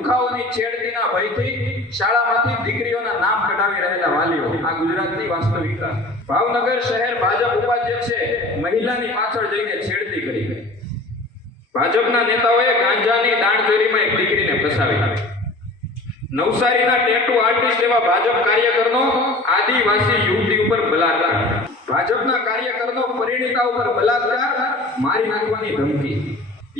લુખાઓની છેડતીના ભયથી શાળામાંથી દીકરીઓના નામ કઢાવી રહેલા વાલીઓ આ ગુજરાતની વાસ્તવિકતા. ભાવનગર શહેર ભાજપ ઉપાધ્યક્ષે મહિલાની પાછળ જઈને છેડતી કરી. ભાજપના નેતાઓએ ગાંજાની દાણચોરીમાં એક દીકરીને ફસાવી. નવસારીના ટેટુ આર્ટિસ્ટ એવા ભાજપ કાર્યકરનો આદિવાસી યુવતી ઉપર બલાત્કાર. ભાજપના કાર્યકરનો પરિણીતા ઉપર બલાત્કાર, મારી નાખવાની ધમકી.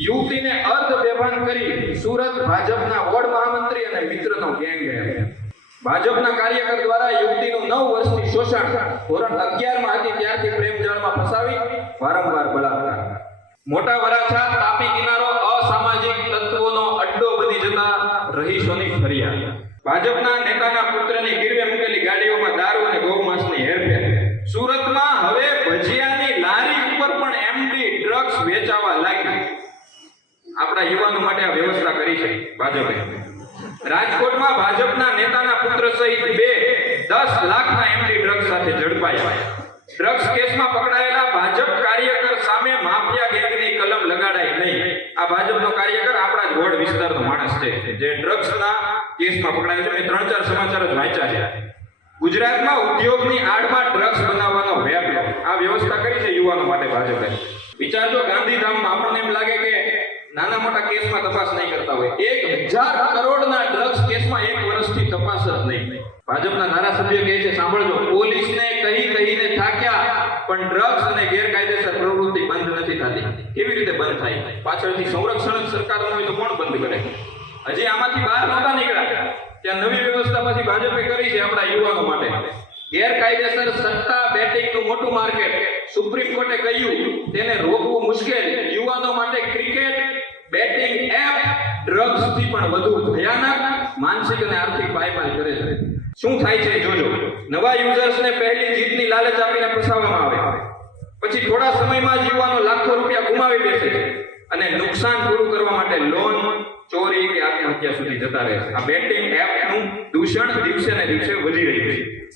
યુવતીને અર્ધ બેભાન કરી સુરત ભાજપના વોર્ડ મહામંત્રી અને મિત્રનો ગેંગ ગયો. ભાજપના કાર્યકર દ્વારા યુવતીનું 9 વર્ષથી શોષણ, ધોરણ 11 માં હતી ત્યારથી પ્રેમજાળમાં ફસાવી વારંવાર બલાત્કાર. મોટા વરાછા તાપી કિનારો અસામાજિક તત્વોનો અડ્ડો બની જતા રહીશોની ફરિયાદ. ભાજપના નેતાના પુત્રની ગીરવે મૂકેલી ગાડીઓમાં દારૂ અને ગૌમાંસની હેરફેર. સુરતમાં હવે ભજીયાની લારી ઉપર પણ એમડી ડ્રગ્સ વેચાવા લાગી. આપણા યુવાનો માટે આ વ્યવસ્થા કરી છે ભાજપે. રાજકોટમાં ભાજપના નેતાના પુત્ર સહિત 10 લાખના એમડી ડ્રગ્સ સાથે ઝડપાયા. ડ્રગ્સ કેસમાં પકડાયેલા ભાજપ કાર્યકર સામે માફિયા ગેંગની કલમ લગાડાય નહીં. આ ભાજપનો કાર્યકર આપણા જ વોર્ડ વિસ્તારનો માણસ છે જે ડ્રગ્સના કેસમાં પકડાયો છે. મેં 3-4 સમાચાર જ વાંચ્યા છે. ગુજરાતમાં ઉદ્યોગની આડમાં ડ્રગ્સ બનાવવાનો વેપાર, આ વ્યવસ્થા કરી છે યુવાનો માટે ભાજપે. વિચારજો, ગાંધીધામમાં આપણને એમ લાગે કે નાના મોટા કેસમાં તપાસ નહીં કરતા હોય. 1000 કરોડના ડ્રગ્સ કેસમાં 1 વર્ષથી તપાસ જ નહીં. ભાજપના ધારાસભ્ય કહે છે, સાંભળજો, પોલીસને કહીને થાક્યા પણ ડ્રગ્સ અને ગેરકાયદેસર પ્રવૃત્તિ બંધ નથી થતી. કેવી રીતે બંધ થાય? પાછળથી સંરક્ષણ સરકારનું હોય તો કોણ બંધ કરે? હજી આમાંથી બહાર નહોતા નીકળ્યા ત્યાં નવી વ્યવસ્થા પછી ભાજપે કરી છે આપણા યુવાનો માટે. ગેરકાયદેસર સટ્ટા બેટિંગનું મોટું માર્કેટ, સુપ્રીમ કોર્ટે કહ્યું તેને રોકવું મુશ્કેલ. યુવાનો માટે ક્રિકેટ બેટિંગ એપ ડ્રગ્સ થી પણ વધુ ભયાનક માનસિક અને આર્થિક પાયમાલ કરે છે. શું થાય છે જોજો. નવા યુઝર્સને પહેલી જીતની લાલચ આપીને ફસાવવામાં આવે, પછી થોડા સમયમાં જ યુવાનો લાખો રૂપિયા ગુમાવી બેસે છે અને નુકસાન પૂરું કરવા માટે લોન, ચોરી કે આત્મહત્યા સુધી જતા રહે છે. આ બેટિંગ એપનું દૂષણ દિવસે ને દિવસે વધી રહ્યું છે.